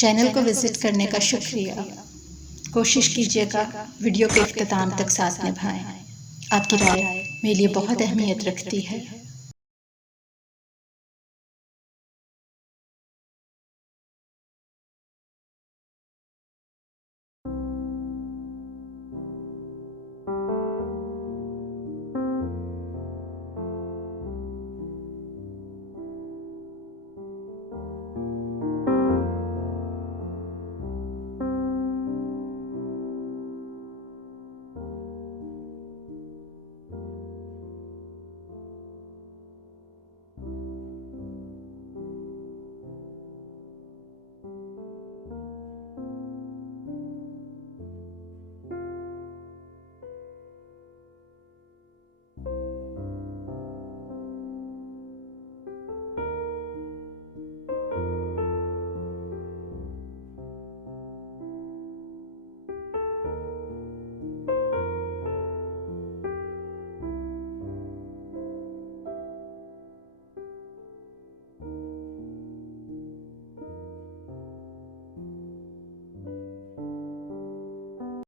Channel को visit करने का शुक्रिया। कोशिश कीजिएगा वीडियो के इख्तिताम तक साथ निभाएं। आपकी राय मेरे लिए बहुत अहमियत रखती है।